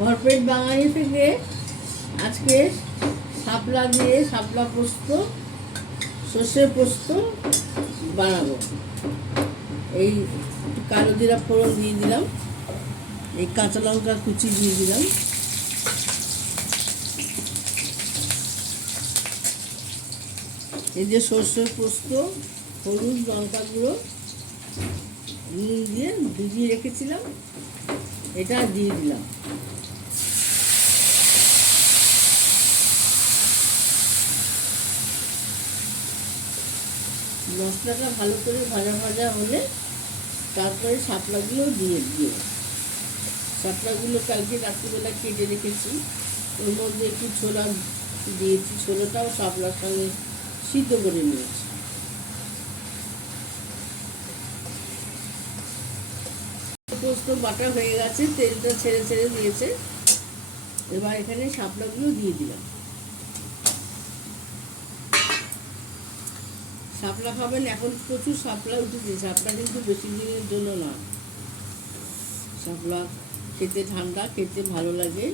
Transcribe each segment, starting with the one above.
ভরপেট বাঙালি থেকে আজকে শাপলা দিয়ে শাপলা পোস্ত, সর্ষে পোস্ত বানাবো। এই কালো জিরা ফোড়ন দিয়ে দিলাম, এই কাঁচা লঙ্কা কুচি দিয়ে দিলাম, এই যে সর্ষে পোস্ত, হলুদ, লঙ্কা গুঁড়ো, নুন দিয়ে ভিজিয়ে রেখেছিলাম, এটা দিয়ে দিলাম। মশলাটা ভালো করে ভাজা ভাজা হলে তারপরে শাপলাগুলো দিয়ে দিও। শাপলাগুলো কালকে রাত্রিবেলা কেটে রেখেছি, ওর মধ্যে একটু ছোলা দিয়েছি, ছোলাটাও শাপলার সঙ্গে সিদ্ধ করে নিয়েছি। পোস্ত বাটা হয়ে গেছে, তেলটা ছেড়ে ছেড়ে দিয়েছে। এবার এখানে শাপলাগুলো দিয়ে দিলাম। শাপলা খাবেন, এখন প্রচুর শাপলা উঠেছে। শাপলা কিন্তু বেশি দিনের জন্য না, শাপলা খেতে ঠান্ডা, খেতে ভালো লাগে।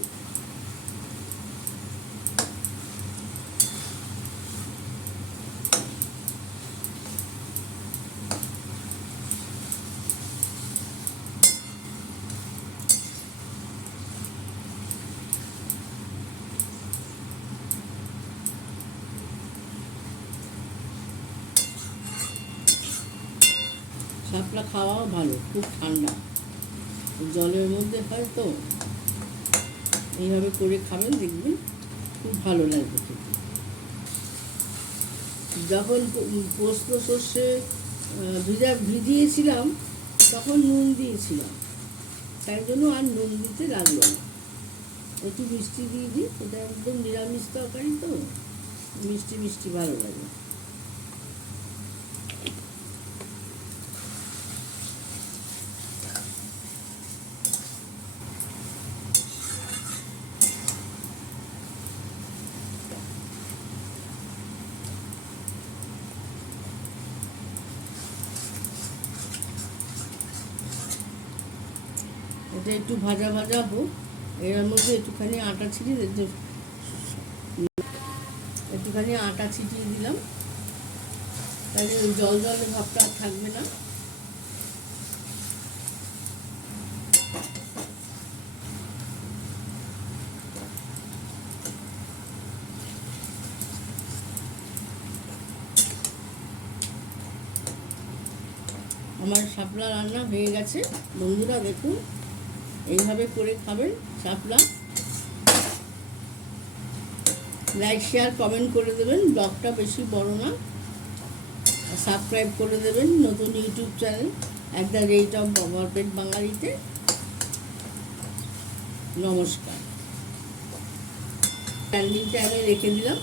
শাপলা খাওয়াও ভালো, খুব ঠান্ডা, জলের মধ্যে হয় তো। এইভাবে করে খাবেন, দেখবেন খুব ভালো লাগবে খেতে। যখন পোস্ত সর্ষে ভিজিয়েছিলাম তখন নুন দিয়েছিলাম, তাই জন্য আর নুন দিতে লাগলো না। একটু মিষ্টি দিয়ে দিই, এটা একদম নিরামিষ তরকারি তো, মিষ্টি মিষ্টি ভালো লাগে। এটা একটু ভাজা ভাজা হোক, এর মধ্যে একটুখানি আটা ছিটিয়ে দিলাম, তাহলে ওই জল জল ভাবটা আর থাকবে না। আমার শাপলা রান্না হয়ে গেছে বন্ধুরা, দেখুন এইভাবে করে খাবেন শাপলা। লাইক শেয়ার কমেন্ট করে দেবেন, ব্লগটা বেশি বড় না, সাবস্ক্রাইব করে দেবেন নতুন YouTube channel at the rate of ভরপেট বাঙালিতে। নমস্কার। স্ট্যান্ডিং টাইমে রেখে দিলাম।